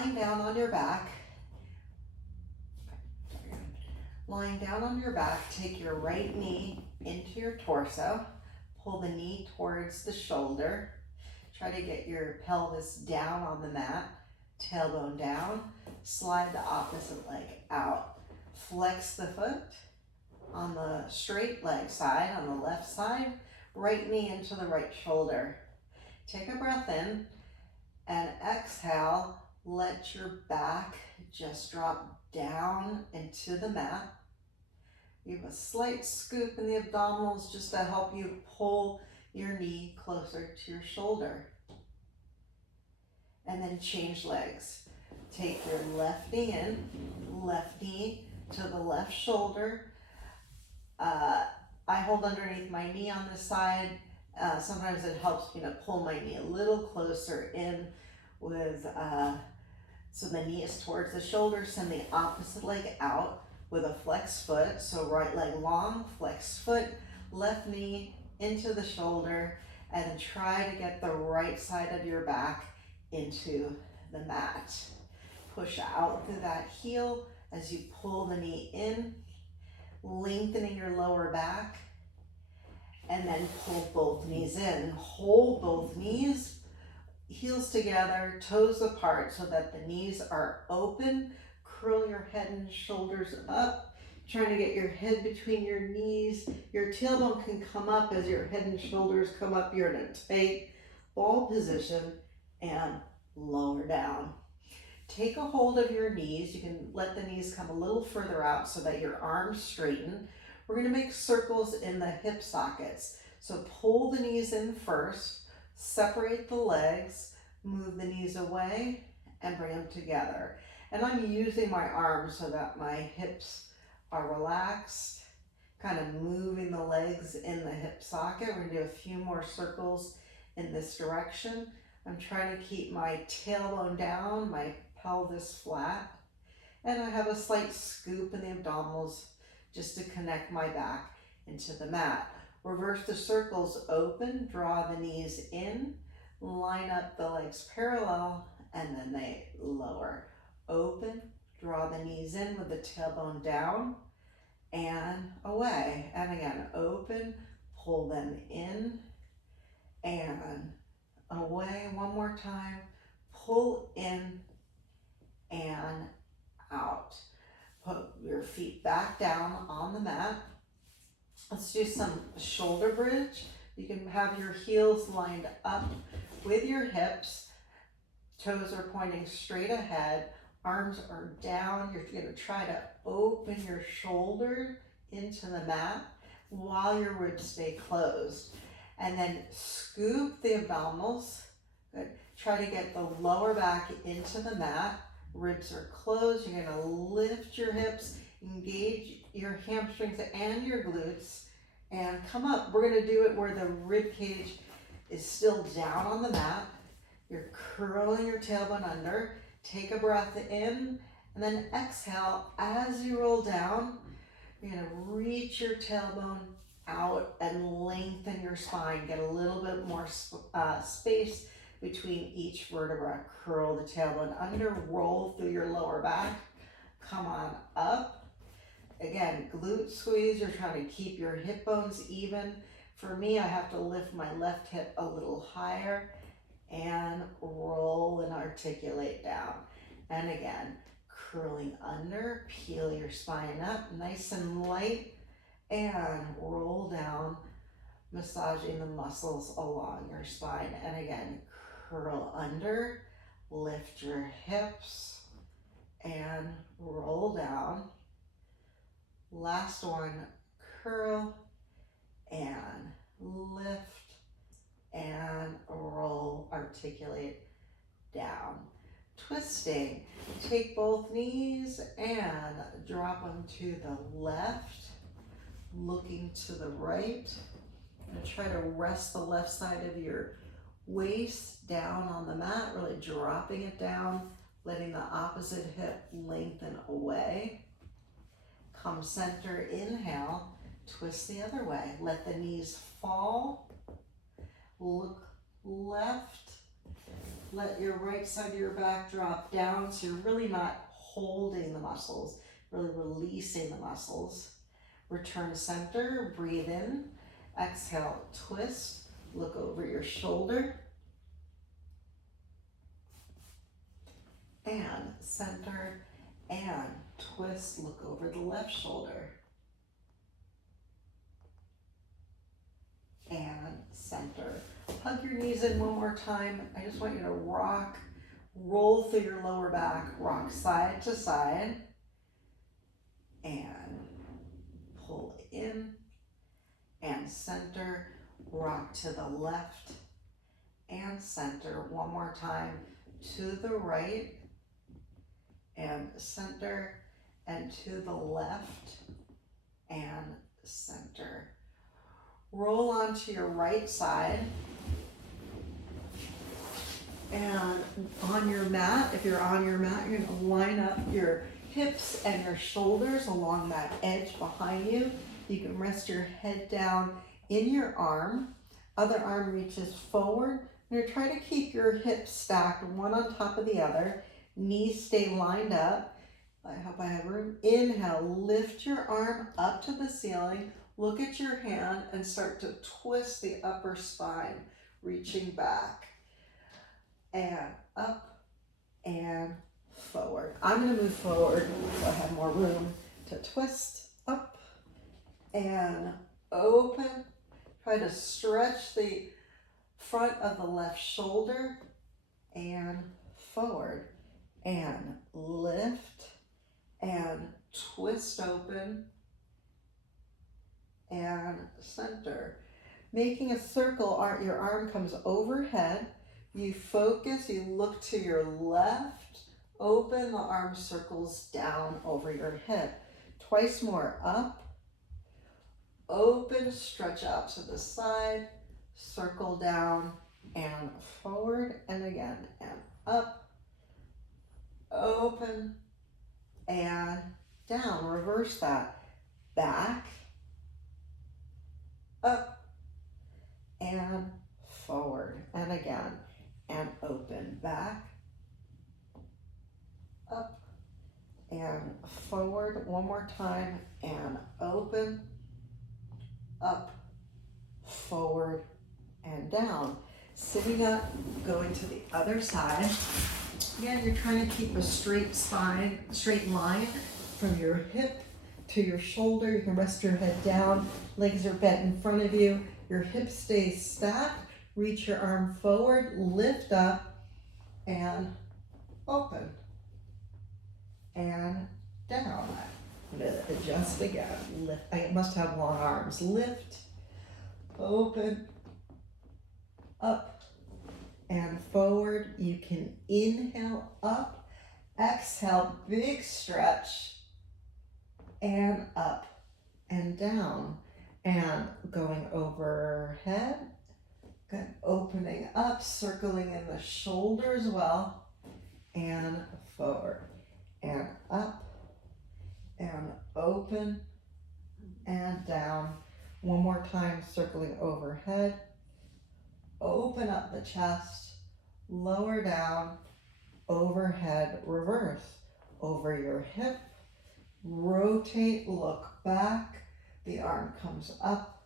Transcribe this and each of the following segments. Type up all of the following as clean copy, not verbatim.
lying down on your back. Lying down on your back, take your right knee into your torso. Pull the knee towards the shoulder. Try to get your pelvis down on the mat. Tailbone down. Slide the opposite leg out. Flex the foot on the straight leg side, on the left side. Right knee into the right shoulder. Take a breath in and exhale. Let your back just drop down into the mat. You have a slight scoop in the abdominals just to help you pull your knee closer to your shoulder. And then change legs. Take your left knee in, left knee to the left shoulder. I hold underneath my knee on this side. Sometimes it helps me to pull my knee a little closer in with, so the knee is towards the shoulder. Send the opposite leg out with a flex foot. So right leg long, flex foot, left knee into the shoulder, and then try to get the right side of your back into the mat. Push out through that heel as you pull the knee in, lengthening your lower back, and then pull both knees in. Hold both knees, heels together, toes apart so that the knees are open. Curl your head and shoulders up, trying to get your head between your knees. Your tailbone can come up as your head and shoulders come up. You're in a tight ball position and lower down. Take a hold of your knees. You can let the knees come a little further out so that your arms straighten. We're going to make circles in the hip sockets. So pull the knees in first, separate the legs, move the knees away, and bring them together. And I'm using my arms so that my hips are relaxed, kind of moving the legs in the hip socket. We're going to do a few more circles in this direction. I'm trying to keep my tailbone down, my pelvis flat, and I have a slight scoop in the abdominals just to connect my back into the mat. Reverse the circles open, draw the knees in, line up the legs parallel, and then they lower. Open, draw the knees in with the tailbone down and away. And again, open, pull them in and away. One more time, pull in and out. Put your feet back down on the mat. Let's do some shoulder bridge. You can have your heels lined up with your hips. Toes are pointing straight ahead. Arms are down. You're going to try to open your shoulder into the mat while your ribs stay closed. And then scoop the abdominals. Good. Try to get the lower back into the mat. Ribs are closed. You're going to lift your hips, engage your hamstrings and your glutes, and come up. We're going to do it where the rib cage is still down on the mat. You're curling your tailbone under. Take a breath in, and then exhale. As you roll down, you're going to reach your tailbone out and lengthen your spine. Get a little bit more space between each vertebra. Curl the tailbone under, roll through your lower back. Come on up. Again, glute squeeze. You're trying to keep your hip bones even. For me, I have to lift my left hip a little higher and roll and articulate down. And again, curling under, peel your spine up, nice and light, and roll down, massaging the muscles along your spine. And again, curl under, lift your hips, and roll down. Last one, curl and lift and roll, articulate down. Twisting, take both knees and drop them to the left, looking to the right. And try to rest the left side of your waist down on the mat, really dropping it down, letting the opposite hip lengthen away. Come center, inhale, twist the other way. Let the knees fall. Look left, Let your right side of your back drop down so you're really not holding the muscles, really releasing the muscles. Return to center, breathe in, exhale, twist, look over your shoulder, and center, and twist, look over the left shoulder, and center. Hug your knees in one more time. I just want you to rock, roll through your lower back, rock side to side, and pull in, and center, rock to the left, and center. One more time, to the right, and center, and to the left, and center. Roll onto your right side, and on your mat, if you're on your mat, you're gonna line up your hips and your shoulders along that edge behind you. You can rest your head down in your arm. Other arm reaches forward. You're gonna try to keep your hips stacked one on top of the other. Knees stay lined up. I hope I have room. Inhale, lift your arm up to the ceiling. Look at your hand and start to twist the upper spine, reaching back and up and forward. I'm going to move forward so I have more room to twist up and open. Try to stretch the front of the left shoulder and forward and lift and twist open and center. Making a circle, your arm comes overhead. You focus, you look to your left, open, the arm circles down over your hip. Twice more, up, open, stretch out to the side, circle down and forward, and again, and up, open, and down. Reverse that. Back, up, and forward, and again, and open. Back, up, and forward. One more time, and open, up, forward, and down. Sitting up, going to the other side. Again, you're trying to keep a straight spine, straight line from your hip to your shoulder. You can rest your head down, legs are bent in front of you, your hips stay stacked, reach your arm forward, lift up, and open, and down. I'm going to adjust again. Lift. I must have long arms. Lift, open, up, and forward. You can inhale up, exhale, big stretch, and up and down, and going overhead. Good. Opening up, circling in the shoulder as well, and forward, and up, and open, and down. One more time, circling overhead. Open up the chest, lower down, overhead, reverse, over your hip, rotate, look back, the arm comes up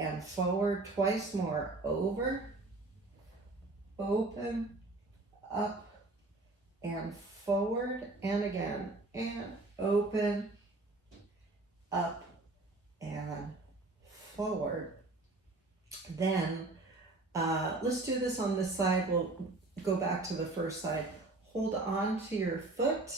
and forward, twice more, over, open, up, and forward, and again, and open, up, and forward. Then let's do this on this side. We'll go back to the first side. Hold on to your foot.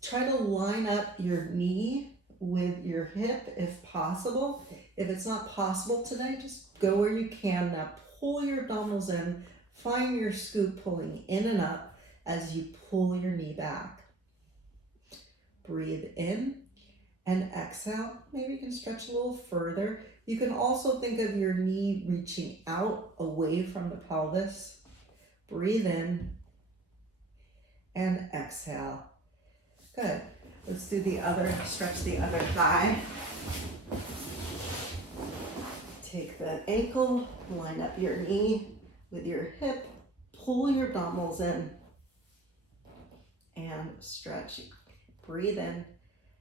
Try to line up your knee with your hip if possible. If it's not possible today, just go where you can. Now pull your abdominals in. Find your scoop pulling in and up as you pull your knee back. Breathe in and exhale. Maybe you can stretch a little further. You can also think of your knee reaching out away from the pelvis. Breathe in and exhale. Good. Let's do the other, stretch the other thigh. Take the ankle, line up your knee with your hip, pull your abdominals in and stretch. Breathe in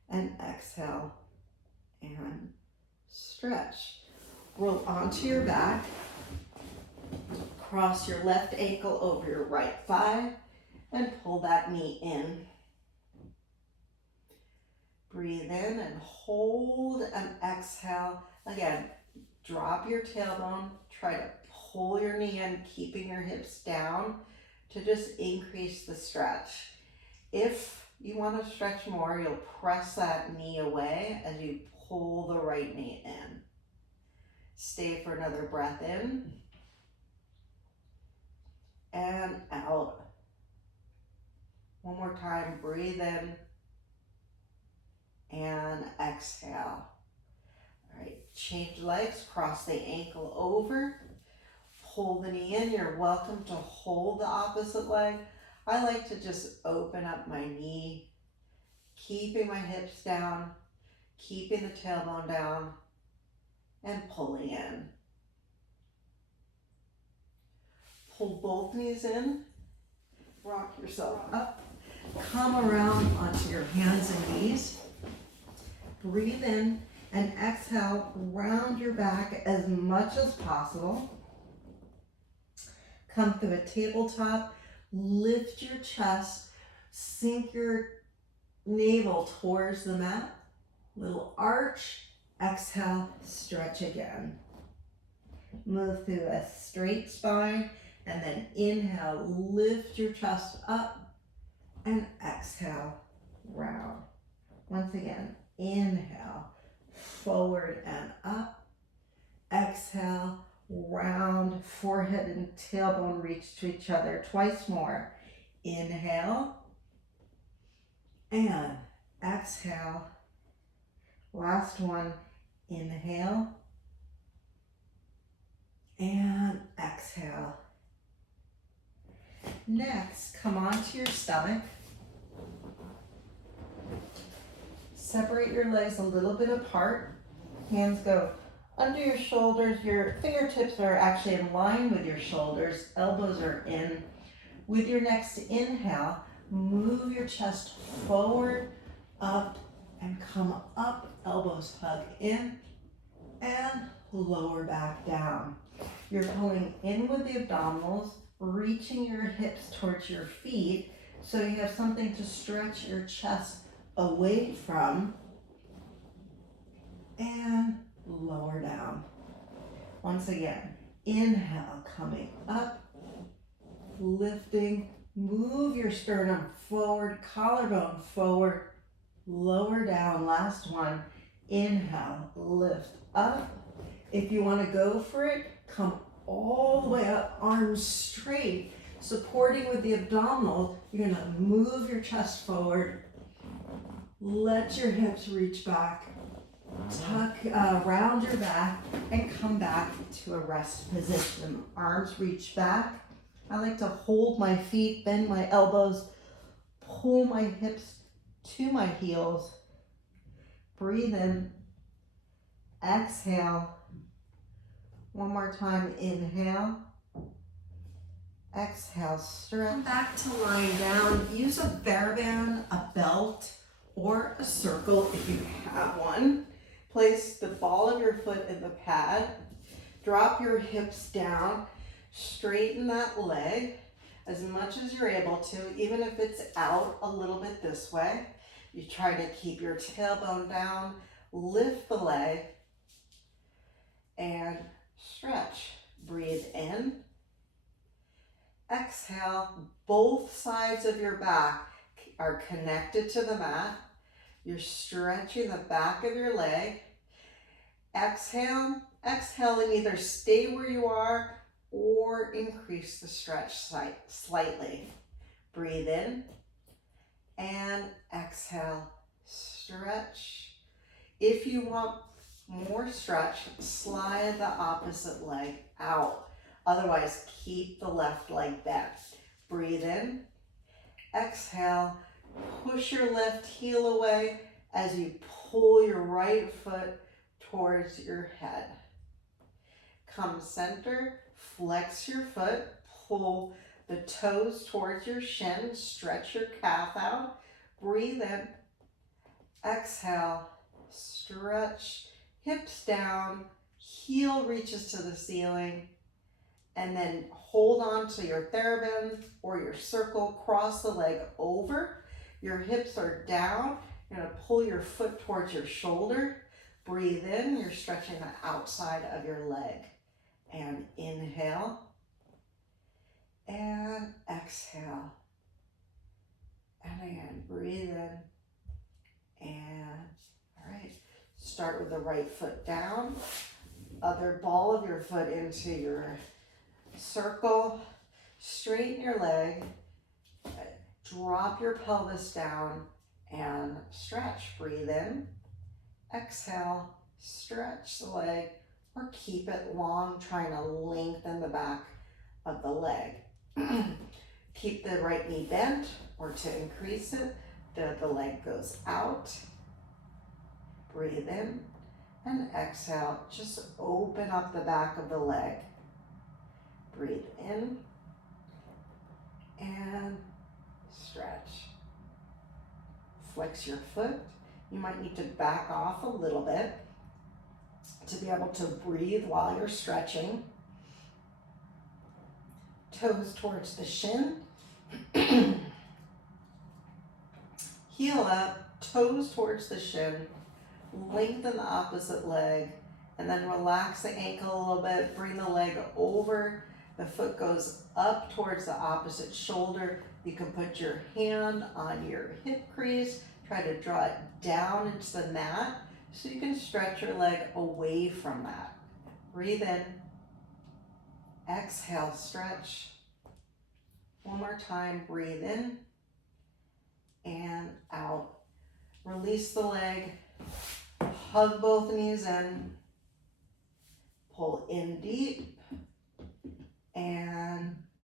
and exhale and stretch. Roll onto your back. Cross your left ankle over your right thigh and pull that knee in. Breathe in and hold and exhale. Again, drop your tailbone. Try to pull your knee in, keeping your hips down to just increase the stretch. If you want to stretch more, you'll press that knee away as you pull the right knee in. Stay for another breath in and out. One more time, breathe in and exhale. All right, change legs, cross the ankle over, pull the knee in. You're welcome to hold the opposite leg. I like to just open up my knee, keeping my hips down, keeping the tailbone down, and pulling in. Pull both knees in, rock yourself up, come around onto your hands and knees. Breathe in and exhale, round your back as much as possible. Come through a tabletop, lift your chest, sink your navel towards the mat, little arch, exhale, stretch again. Move through a straight spine, and then inhale, lift your chest up, and exhale, round. Once again, inhale, forward and up, exhale, round, forehead and tailbone reach to each other. Twice more. Inhale and exhale. Last one. Inhale and exhale. Next, come onto your stomach. Separate your legs a little bit apart. Hands go under your shoulders. Your fingertips are actually in line with your shoulders. Elbows are in. With your next inhale, move your chest forward, up, and come up. Elbows hug in and lower back down. You're pulling in with the abdominals, reaching your hips towards your feet so you have something to stretch your chest away from, and lower down. Once again, inhale, coming up, lifting, move your sternum forward, collarbone forward, lower down. Last one, inhale, lift up. If you want to go for it, come all the way up, arms straight, supporting with the abdominals. You're gonna move your chest forward, let your hips reach back, tuck around your back, and come back to a rest position. Arms reach back. I like to hold my feet, bend my elbows, pull my hips to my heels. Breathe in, exhale. One more time, inhale, exhale, stretch. Come back to lying down. Use a TheraBand, a belt, or a circle if you have one. Place the ball of your foot in the pad. Drop your hips down. Straighten that leg as much as you're able to, even if it's out a little bit this way. You try to keep your tailbone down. Lift the leg and stretch. Breathe in. Exhale. Both sides of your back are connected to the mat. You're stretching the back of your leg. Exhale. Exhale and either stay where you are or increase the stretch slightly. Breathe in and exhale. Stretch. If you want more stretch, slide the opposite leg out. Otherwise, keep the left leg bent. Breathe in. Exhale. Push your left heel away as you pull your right foot towards your head. Come center, flex your foot, pull the toes towards your shin, stretch your calf out, breathe in, exhale, stretch, hips down, heel reaches to the ceiling, and then hold on to your TheraBand or your circle, cross the leg over, your hips are down, you're gonna pull your foot towards your shoulder, breathe in, you're stretching the outside of your leg, and inhale, and exhale, and again, breathe in, and all right, start with the right foot down, other ball of your foot into your circle, straighten your leg, drop your pelvis down, and stretch, breathe in, exhale, stretch the leg, or keep it long, trying to lengthen the back of the leg. Keep the right knee bent, or to increase it, the leg goes out. Breathe in and exhale. Just open up the back of the leg. Breathe in and stretch. Flex your foot. You might need to back off a little bit to be able to breathe while you're stretching. Toes towards the shin. Heel up, toes towards the shin. Lengthen the opposite leg, and then relax the ankle a little bit. Bring the leg over. The foot goes up towards the opposite shoulder. You can put your hand on your hip crease. Try to draw it down into the mat so you can stretch your leg away from that. Breathe in. Exhale, stretch. One more time, breathe in and out. Release the leg, hug both knees in, pull in deep,